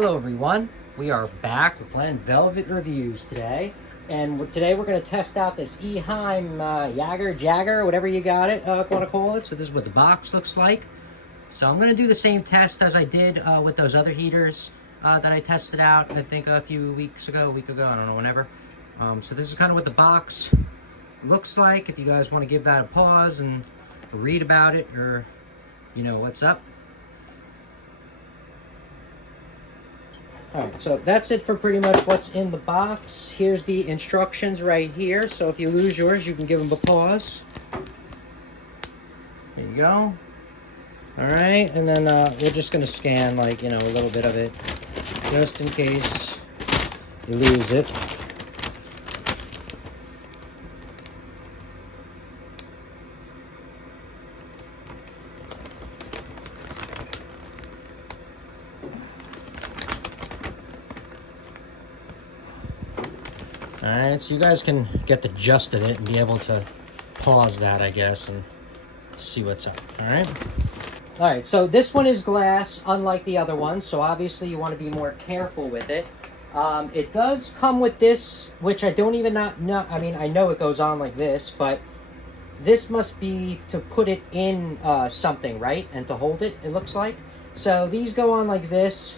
Hello everyone, we are back with Glen Velvet Reviews today, and today we're going to test out this Eheim Jager, whatever you got it, want to call it. So this is what the box looks like. So I'm going to do the same test as I did with those other heaters that I tested out, I think a few weeks ago, a week ago, I don't know, whenever. So this is kind of what the box looks like. If you guys want to give that a pause and read about it, or you know what's up. Alright, so that's it for pretty much what's in the box. Here's the instructions right here. So if you lose yours, you can give them a pause. There you go. Alright, and then we're just going to scan, like, a little bit of it, just in case you lose it. Alright, so you guys can get the gist of it and be able to pause that, I guess, and see what's up. Alright, so this one is glass, unlike the other ones, so obviously you want to be more careful with it. It does come with this, which I don't even know. I mean, I know it goes on like this, but this must be to put it in something, right? And to hold it, it looks like. So these go on like this.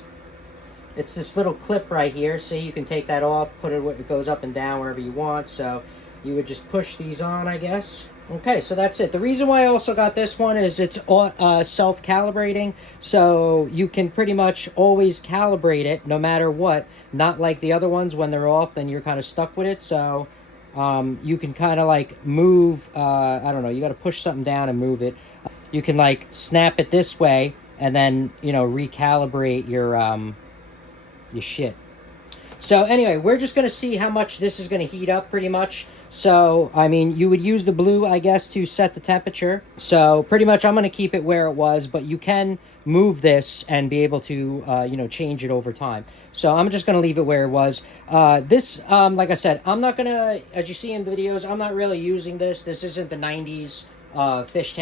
It's this little clip right here. See, you can take that off, put it goes up and down wherever you want. So you would just push these on, I guess. Okay, so that's it. The reason why I also got this one is it's self-calibrating. So you can pretty much always calibrate it no matter what. Not like the other ones, when they're off, then you're kind of stuck with it. So you can kind of like move, I don't know, you got to push something down and move it. You can like snap it this way and then, recalibrate your shit. So anyway, we're just going to see how much this is going to heat up pretty much. So, I mean, you would use the blue, I guess, to set the temperature. So pretty much I'm going to keep it where it was, but you can move this and be able to, change it over time. So I'm just going to leave it where it was. This, like I said, I'm not going to, as you see in the videos, I'm not really using this. This isn't the 90s fish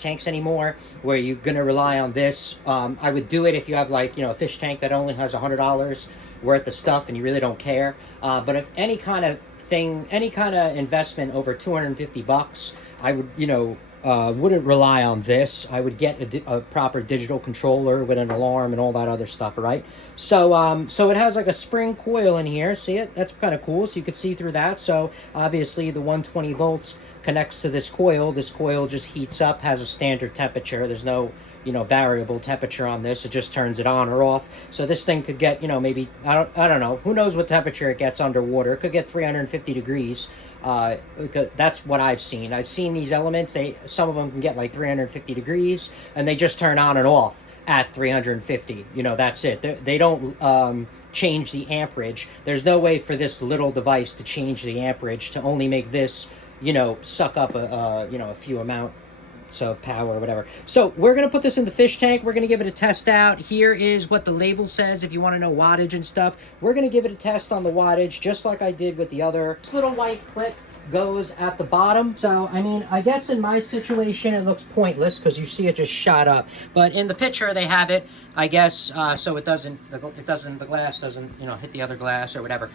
tanks anymore, where you're gonna rely on this. I would do it if you have, like, a fish tank that only has $100 worth of stuff and you really don't care. But if any kind of thing, any kind of investment over 250 bucks, I would, wouldn't rely on this. I would get a proper digital controller with an alarm and all that other stuff, right? So so it has like a spring coil in here. See it? That's kind of cool. So you could see through that. So obviously the 120 volts connects to this coil. This coil just heats up, has a standard temperature. There's no, variable temperature on this. It just turns it on or off. So this thing could get, maybe, I don't know. Who knows what temperature it gets underwater. It could get 350 degrees. That's what I've seen. I've seen these elements. Some of them can get like 350 degrees, and they just turn on and off at 350. That's it. They don't change the amperage. There's no way for this little device to change the amperage to only make this, suck up a few amounts of power or whatever. So we're going to put this in the fish tank. We're going to give it a test out. Here is what the label says if you want to know wattage and stuff. We're going to give it a test on the wattage, just like I did with the other. This little white clip goes at the bottom. So, I mean, I guess in my situation, it looks pointless because you see it just shot up. But in the picture, they have it, I guess, so the glass doesn't, hit the other glass or whatever.